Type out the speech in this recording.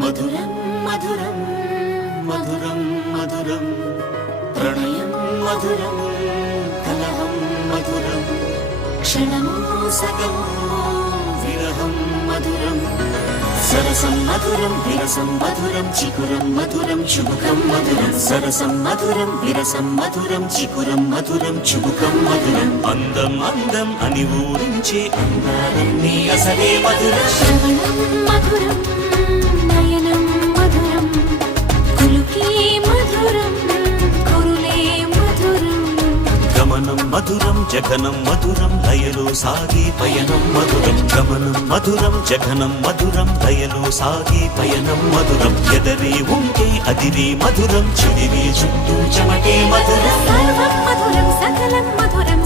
మధురం మధురం మధురం మధురం ప్రణయం మధురం కలహం మధురం క్షణము సగము విరహం మధురం సరసం మధురం విరసం మధురం చికురం మధురం చుబుకం మధురం సరసం మధురం విరసం మధురం చికురం మధురం చుబుకం మధురం అందం అందం అని ఊరించే అందాలన్నీ అసలే మధురం శ్రవణం మధురం నయనం మధురం కులుకే మధురం కురులే మధురం గమనం మధురం జగనం మధురం లయలో సాగే పయనం మధురం గమనం మధురం జగనం మధురం లయలో సాగే పయనం మధురం ఎదరే ఉంటే అదిరే మధురం చెదిరే చుట్టూ చెమటే మధురం సర్వం మధురం సకలం మధురం